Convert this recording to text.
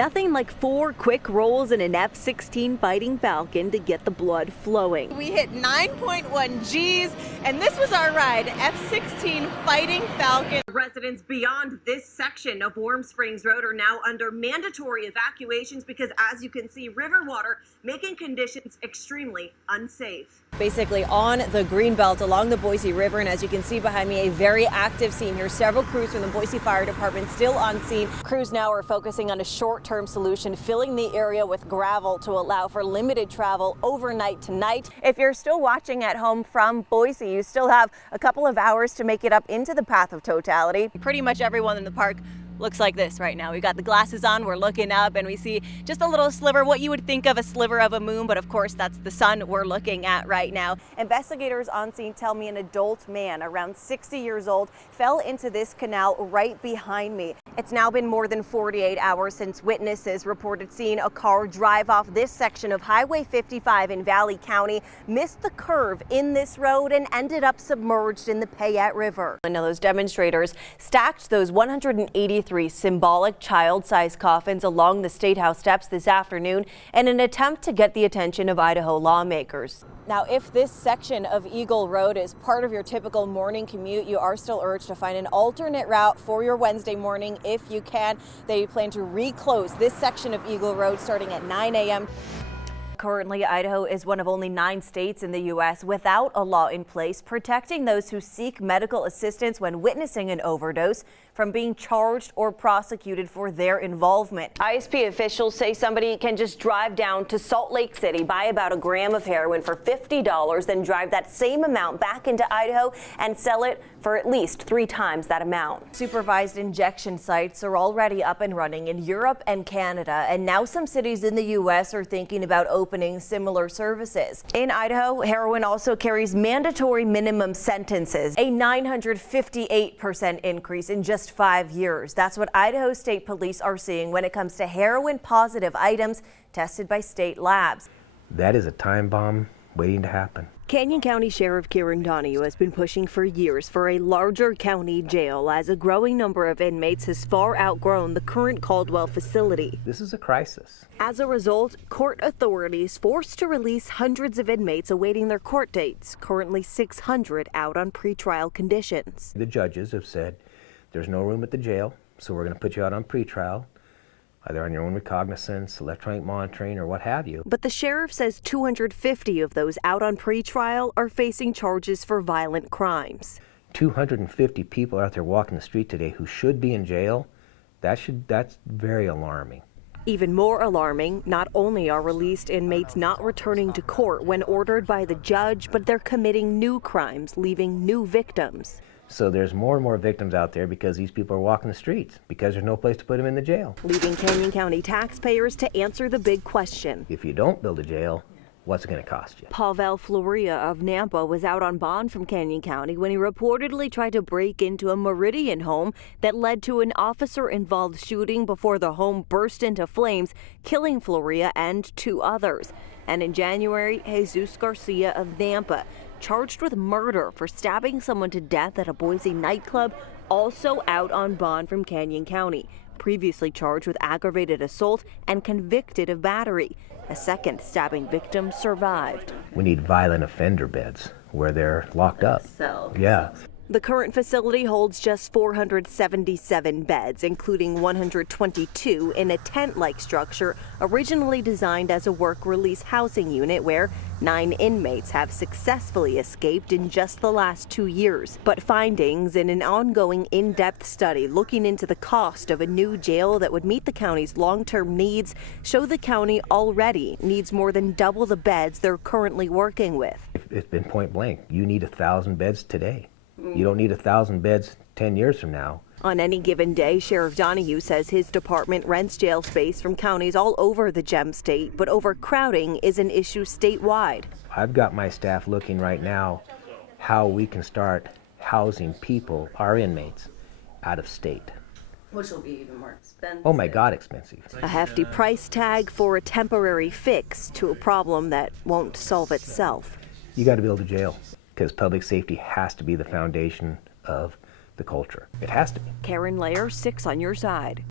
Nothing like 4 quick rolls in an F-16 Fighting Falcon to get the blood flowing. We hit 9.1 Gs, and this was our ride, F-16 Fighting Falcon. Residents beyond this section of Warm Springs Road are now under mandatory evacuations because, as you can see, river water making conditions extremely unsafe. Basically on the Greenbelt along the Boise River, and as you can see behind me, a very active scene here. Several crews from the Boise Fire Department still on scene. Crews now are focusing on a short-term solution, filling the area with gravel to allow for limited travel overnight tonight. If you're still watching at home from Boise, you still have a couple of hours to make it up into the path of totality. Pretty much everyone in the park looks like this right now. We've got the glasses on, we're looking up, and we see just a little sliver, what you would think of a sliver of a moon, but of course that's the sun we're looking at right now. Investigators on scene tell me an adult man around 60 years old fell into this canal right behind me. It's now been more than 48 hours since witnesses reported seeing a car drive off this section of Highway 55 in Valley County, missed the curve in this road, and ended up submerged in the Payette River. And now those demonstrators stacked those 183 symbolic child-sized coffins along the State House steps this afternoon in an attempt to get the attention of Idaho lawmakers. Now, if this section of Eagle Road is part of your typical morning commute, you are still urged to find an alternate route for your Wednesday morning if you can. They plan to reclose this section of Eagle Road starting at 9 a.m. Currently, Idaho is one of only 9 states in the U.S. without a law in place protecting those who seek medical assistance when witnessing an overdose from being charged or prosecuted for their involvement. ISBA officials say somebody can just drive down to Salt Lake City, buy about a gram of heroin for $50, then drive that same amount back into Idaho and sell it for at least 3 times that amount. Supervised injection sites are already up and running in Europe and Canada, and now some cities in the U.S. are thinking about opening similar services. In Idaho, heroin also carries mandatory minimum sentences, a 958% increase in just 5 years. That's what Idaho State Police are seeing when it comes to heroin-positive items tested by state labs. That is a time bomb waiting to happen. Canyon County Sheriff Karen Donahue has been pushing for years for a larger county jail as a growing number of inmates has far outgrown the current Caldwell facility. This is a crisis. As a result, court authorities forced to release hundreds of inmates awaiting their court dates, currently 600 out on pretrial conditions. The judges have said there's no room at the jail, so we're going to put you out on pretrial, either on your own recognizance, electronic monitoring, or what have you. But the sheriff says 250 of those out on pretrial are facing charges for violent crimes. 250 people out there walking the street today who should be in jail. That's very alarming. Even more alarming, not only are released inmates not returning to court when ordered by the judge, but they're committing new crimes, leaving new victims. So there's more and more victims out there because these people are walking the streets because there's no place to put them in the jail. Leaving Canyon County taxpayers to answer the big question. If you don't build a jail, what's it going to cost you? Pavel Floria of Nampa was out on bond from Canyon County when he reportedly tried to break into a Meridian home that led to an officer-involved shooting before the home burst into flames, killing Floria and 2 others. And in January, Jesus Garcia of Nampa, charged with murder for stabbing someone to death at a Boise nightclub, also out on bond from Canyon County, previously charged with aggravated assault and convicted of battery. A second stabbing victim survived. We need violent offender beds where they're locked up. Yeah. The current facility holds just 477 beds, including 122 in a tent-like structure originally designed as a work-release housing unit where 9 inmates have successfully escaped in just the last 2 years. But findings in an ongoing in-depth study looking into the cost of a new jail that would meet the county's long-term needs show the county already needs more than double the beds they're currently working with. It's been point blank. You need 1,000 beds today. You don't need 1,000 beds 10 years from now. On any given day, Sheriff Donahue says his department rents jail space from counties all over the Gem State, but overcrowding is an issue statewide. I've got my staff looking right now how we can start housing people, our inmates, out of state. Which will be even more expensive. Oh my God, expensive. A hefty price tag for a temporary fix to a problem that won't solve itself. You got to build a jail because public safety has to be the foundation of the culture. It has to be. Karen Lehr, 6 on your side.